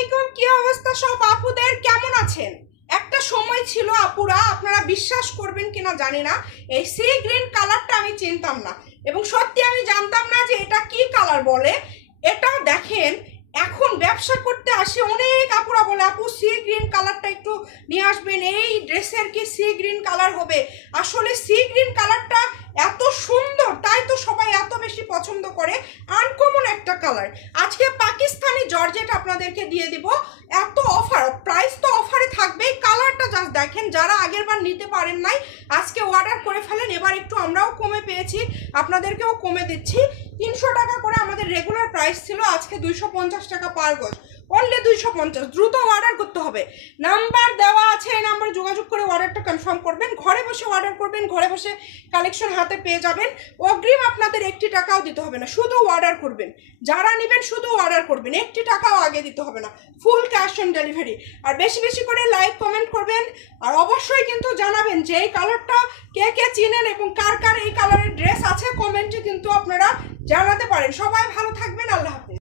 আলাইকুম, কি অবস্থা সব আপুদের? কেমন আছেন? একটা সময় ছিল আপুরা, আপনারা বিশ্বাস করবেন কিনা জানি না, এই সি গ্রিন কালারটা আমি চিনতাম না এবং সত্যি আমি জানতাম না যে এটা কি কালার বলে। এটা দেখেন, এখন ব্যবসা করতে আসে অনেক আপুরা বলে আপু সি গ্রিন কালারটা একটু নিয়ে আসবেন, এই ড্রেসের কি সি গ্রিন কালার হবে? আসলে সি গ্রিন কালারটা এত সুন্দর, তাই তো সবাই এত বেশি পছন্দ করে। আনকমন একটা কালার। আজকে পাকিস্তানি জর্জেট আপনাদেরকে দিয়ে দিব, এত অফার, প্রাইস তো অফারে থাকবেই। কালারটা জাস্ট দেখেন, যারা আগের বার নিতে পারেন নাই আজকে অর্ডার করে ফেলেন। এবার একটু আমরাও কমে পেয়েছি, আপনাদেরকেও কমে দিচ্ছি। 300 টাকা করে আমাদের রেগুলার প্রাইস ছিল, আজকে 250 টাকা পার গজ, অনলি 250। দ্রুত অর্ডার করতে হবে, নাম্বার দেওয়া আছে, এই নাম্বারে যোগাযোগ করে অর্ডারটা কনফার্ম করবেন। ঘরে বসে অর্ডার করবেন, ঘরে বসে কালেকশন হাতে পেয়ে যাবেন। অগ্রিম আপনাদের 1 টাকাও দিতে হবে না, শুধু অর্ডার করবেন। যারা নেবেন শুধু অর্ডার করবেন, 1 টাকাও আগে দিতে হবে না, ফুল ক্যাশ অন ডেলিভারি। আর বেশি বেশি করে লাইক কমেন্ট করবেন, আর অবশ্যই কিন্তু জানাবেন যে এই কালারটা কে কে চিনেন এবং কার কার এই কালারের ড্রেস আছে। কমেন্টে কিন্তু আপনারা জানাতে পারেন। সবাই ভালো থাকবেন, আল্লাহ হাফেজ।